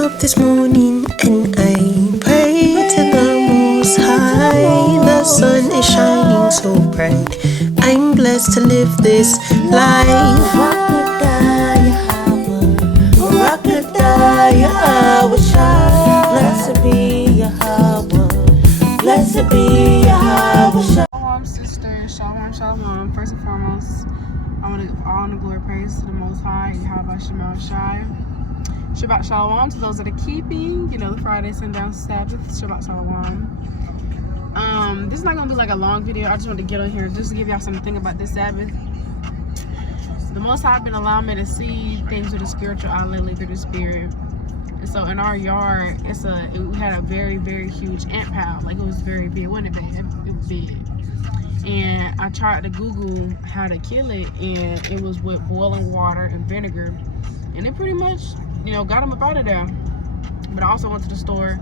up this morning and I pray to the Most High. The sun is shining so bright. I'm blessed to live this life. Blessed be Yahawah. Blessed be Yahawah. Shalom, sisters. Shalom, shalom. First and foremost, I want to give all the glory praise to the Most High, Yahawashi. Shabbat shalom to those that are keeping, the Friday sundown Sabbath. Shabbat shalom. This is not gonna be like a long video. I just want to get on here just to give y'all something about this Sabbath. The Most High been allowing me to see things with a spiritual eye lately through the Spirit. And so in our yard, we had a very, very huge ant pile. Like, it was very big. It wasn't big. It was big. And I tried to Google how to kill it, and it was with boiling water and vinegar. And it pretty much, got them up out of there. But I also went to the store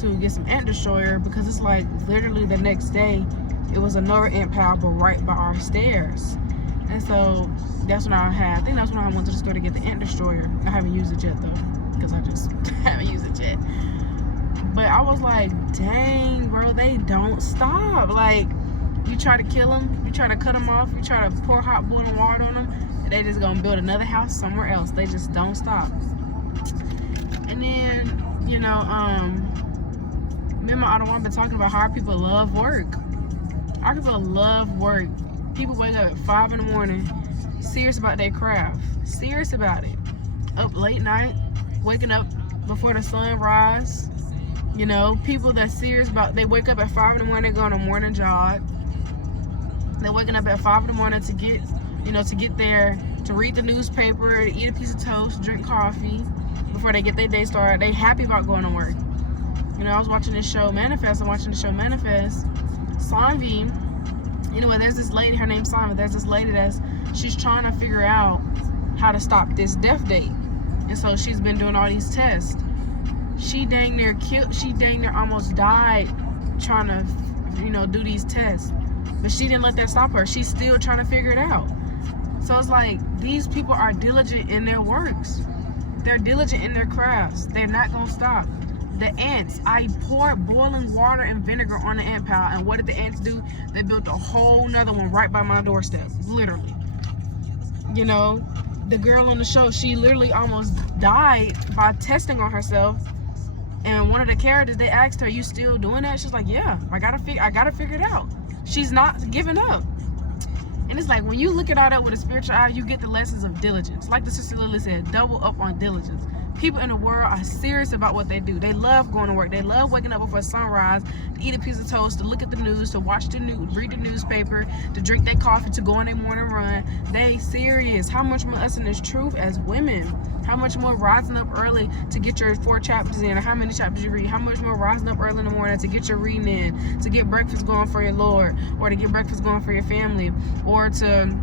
to get some ant destroyer, because it's like literally the next day, it was another ant pile, but right by our stairs. And so that's when I think that's when I went to the store to get the ant destroyer. I haven't used it yet though, because I just haven't used it yet. But I was like, dang, bro, they don't stop. Like, you try to kill them, you try to cut them off, you try to pour hot boiling water on them, and they just gonna build another house somewhere else. They just don't stop. And then, me and my other one been talking about how our people love work. Our people love work. People wake up at 5 in the morning, serious about their craft, serious about it. Up late night, waking up before the sun rise. People that's serious about, they wake up at 5 in the morning, they go on a morning jog. They're waking up at 5 in the morning to get there, to read the newspaper, to eat a piece of toast, drink coffee before they get their day started. They happy about going to work. I was watching this show Manifest. Sanvi, anyway, there's this lady, her name's Sanvi. There's this lady she's trying to figure out how to stop this death date. And so she's been doing all these tests. She dang near almost died trying to, do these tests. But she didn't let that stop her. She's still trying to figure it out. So it's like, these people are diligent in their works. They're diligent in their crafts. They're not going to stop. The ants, I poured boiling water and vinegar on the ant pile, and what did the ants do? They built a whole nother one right by my doorstep, literally. The girl on the show, she literally almost died by testing on herself. And one of the characters, they asked her, "You still doing that?" She's like, "Yeah, I gotta figure it out." She's not giving up. And it's like, when you look at all that with a spiritual eye, you get the lessons of diligence. Like the sister Lily said, double up on diligence. People in the world are serious about what they do. They love going to work. They love waking up before sunrise, to eat a piece of toast, to look at the news, to watch the news, read the newspaper, to drink their coffee, to go on their morning run. They serious. How much more us in this truth as women? How much more rising up early to get your 4 chapters in, or how many chapters you read? How much more rising up early in the morning to get your reading in, to get breakfast going for your Lord, or to get breakfast going for your family, or to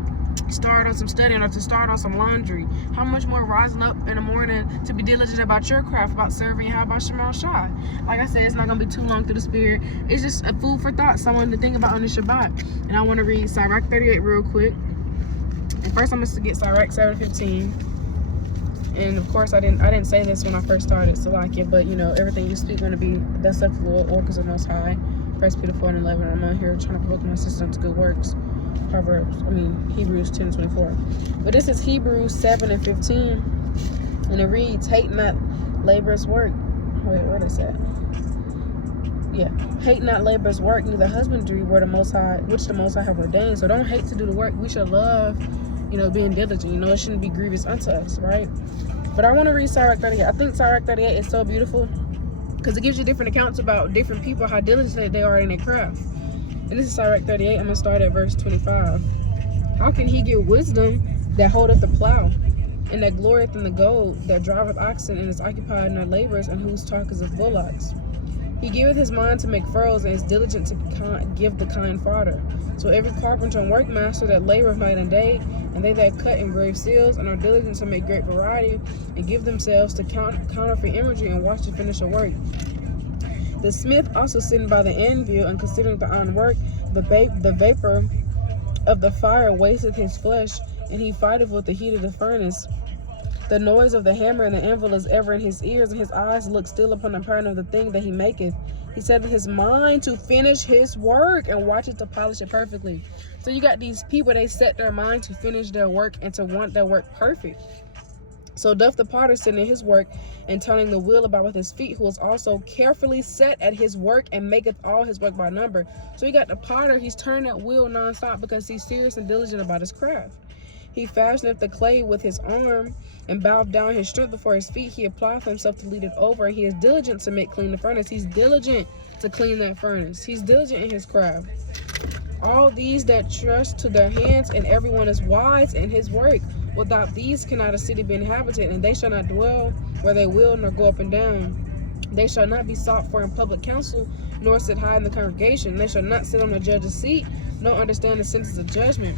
start on some studying, or to start on some laundry? How much more rising up in the morning to be diligent about your craft, about serving Yahawashi? Like I said, it's not going to be too long through the Spirit. It's just a food for thought, someone to think about on the Shabbat. And I want to read Sirach 38 real quick. And first I'm going to get Sirach 7:15. And of course, I didn't say this when I first started, so like it, but everything you speak going to be that's up for the oracles of Most High. 1 Peter 4:11. I'm out here trying to provoke my sister to good works. Hebrews 10:24. But this is Hebrews 7:15, and it reads, "Hate not labor's work." Wait, where is that? Yeah, hate not labor's work, neither husbandry, which the Most High have ordained. So don't hate to do the work. We should love, being diligent. It shouldn't be grievous unto us, right? But I want to read Sirach 38. I think Sirach 38 is so beautiful because it gives you different accounts about different people, how diligent they are in their craft. And this is Sirach 38. I'm going to start at verse 25. "How can he get wisdom that holdeth the plow, and that glorieth in the gold, that driveth oxen, and is occupied in their labors, and whose talk is of bullocks? He giveth his mind to make furrows, and is diligent to give the kind fodder. So every carpenter and workmaster that laboreth night and day, and they that cut and grave seals, and are diligent to make great variety, and give themselves to counterfeit imagery, and watch to finish a work. The smith also sitting by the anvil, and considering the iron work, the vapor of the fire wasteth his flesh, and he fighteth with the heat of the furnace. The noise of the hammer and the anvil is ever in his ears, and his eyes look still upon the pattern of the thing that he maketh. He set in his mind to finish his work and watch it to polish it perfectly. So you got these people, they set their mind to finish their work and to want their work perfect. So doth the potter sit in his work and turning the wheel about with his feet, who is also carefully set at his work and maketh all his work by number. So you got the potter, he's turning that wheel nonstop because he's serious and diligent about his craft. He fashioneth the clay with his arm and bowed down his strength before his feet. He applieth himself to lead it over, and he is diligent to make clean the furnace. He's diligent to clean that furnace. He's diligent in his craft. All these that trust to their hands, and everyone is wise in his work. Without these cannot a city be inhabited, and they shall not dwell where they will, nor go up and down. They shall not be sought for in public council, nor sit high in the congregation. They shall not sit on the judge's seat, nor understand the sentence of judgment.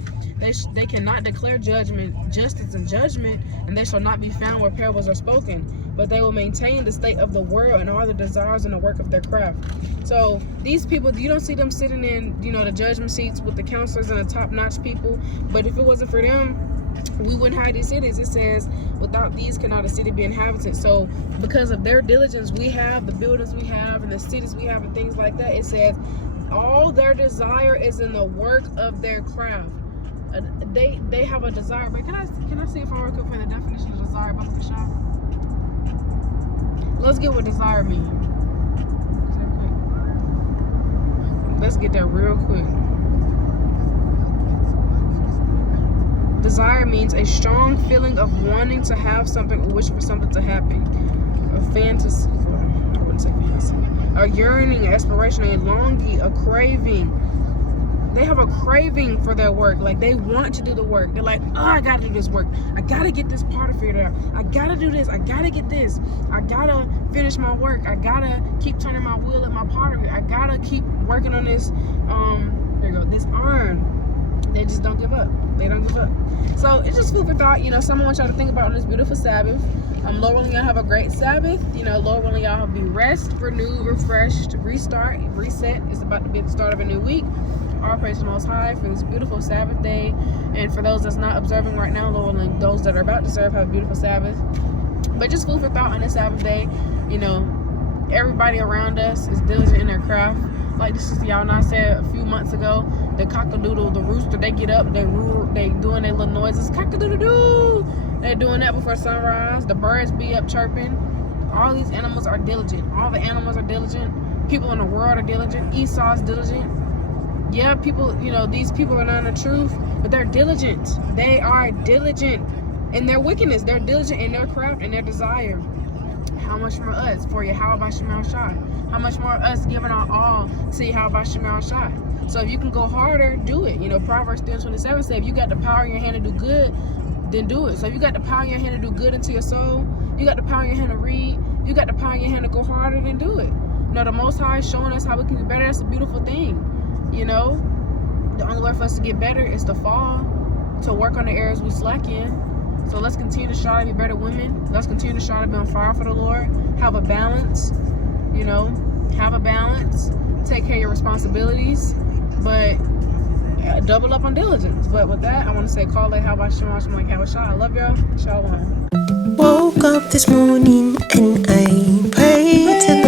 They cannot declare judgment, justice, and judgment, and they shall not be found where parables are spoken. But they will maintain the state of the world and all the desires and the work of their craft. So these people, you don't see them sitting in, the judgment seats with the counselors and the top-notch people. But if it wasn't for them, we wouldn't have these cities. It says, without these cannot a city be inhabited. So because of their diligence, we have the buildings we have and the cities we have and things like that. It says all their desire is in the work of their craft. They have a desire. But can I see if I could find the definition of desire by the shop? Let's get what desire means. Let's get that real quick. Desire means a strong feeling of wanting to have something or wishing for something to happen. A fantasy. I wouldn't say fantasy. A yearning, aspiration, a longing, a craving. They have a craving for their work. Like, they want to do the work. They're like, oh, I gotta do this work. I gotta get this part figured out. I gotta do this. I gotta get this. I gotta finish my work. I gotta keep turning my wheel at my pottery. I gotta keep working on this, there you go, this iron. They just don't give up. They don't give up. So it's just food for thought. Someone wants y'all to think about on this beautiful Sabbath. Lord willing, y'all have a great Sabbath. Lord willing, y'all be rest, renewed, refreshed, restart, reset. It's about to be the start of a new week. All praise to the Most High for this beautiful Sabbath day. And for those that's not observing right now, Lord willing, those that are about to serve, have a beautiful Sabbath. But just food for thought on this Sabbath day. Everybody around us is diligent in their craft. Like this is y'all not said a few months ago, the cockadoodle, the rooster, they get up, they doing their little noises, cock-a-doodle-doo. They're doing that before sunrise. The birds be up chirping. All these animals are diligent. All the animals are diligent. People in the world are diligent. Esau's diligent. Yeah, people, these people are not in the truth, but they're diligent. They are diligent in their wickedness. They're diligent in their craft and their desire. How much more us for Yahawashi? How much more us giving our all to Yahawashi? So if you can go harder, do it. Proverbs 10:27 says, if you got the power in your hand to do good, then do it. So if you got the power in your hand to do good into your soul, you got the power in your hand to read, you got the power in your hand to go harder, then do it. The Most High is showing us how we can be better. That's a beautiful thing. The only way for us to get better is to fall, to work on the areas we slack in. So let's continue to strive to be better women. Let's continue to strive to be on fire for the Lord. Have a balance, have a balance. Take care of your responsibilities, but double up on diligence. But with that, I want to say, call it Yahawashi. I love y'all. Shalom. Woke up this morning and I prayed to